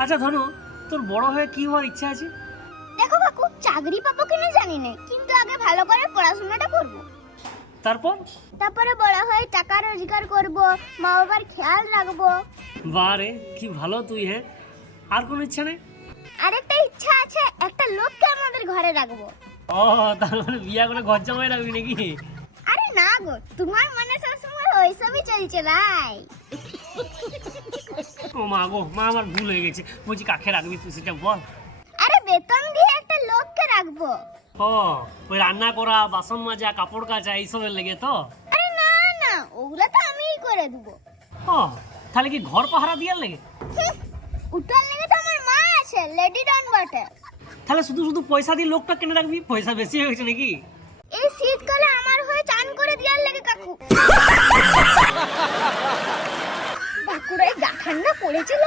আচ্ছা ধনু, তোর বড় হয়ে কি হওয়ার ইচ্ছা আছে? দেখো কাকু, চাকরি পাবো কিনা জানি না, কিন্তু আগে ভালো করে পড়াশোনাটা করব। তারপরে বড় হয়ে টাকা রোজগার করব, মা বাবার খেয়াল রাখবো। বারে কি ভালো তুই। হ্যাঁ, আর কোনো ইচ্ছা নেই? আরেকটা ইচ্ছা আছে, একটা লোককে আমাদের ঘরে রাখবো। ও, তার মানে বিয়া করে ঘর জামাই রাখবি নাকি? আরে না গো, তোমার মনে সবসময় ওইসবই চলছে ভাই। ও মা গো, মা আমার ভুল হয়ে গেছে। বলছি কাকে রাখবি তুই সেটা বল। আরে বেতন দিয়ে একটা লোককে রাখবো। ও, ওই রান্না করা, বাসন মাজা, কাপড় কাচা এইসবের লেগে তো? আরে না না, ওগুলা তো আমিই করে দেবো। ও, তাহলে কি ঘর পাহারা দিয়ার লেগে? উঠার লেগে তো আমার মা আছে, লেডি ডন বটে। তাহলে শুধু শুধু পয়সা দিয়ে লোকটা কেন রাখবি? পয়সা বেশি হয়ে গেছে নাকি? এই শীতকালে আমার হয়ে চান করে দেওয়ার লেগে কাকু। বাঁকুড়ায় গা ঠান্ডা পড়েছিল।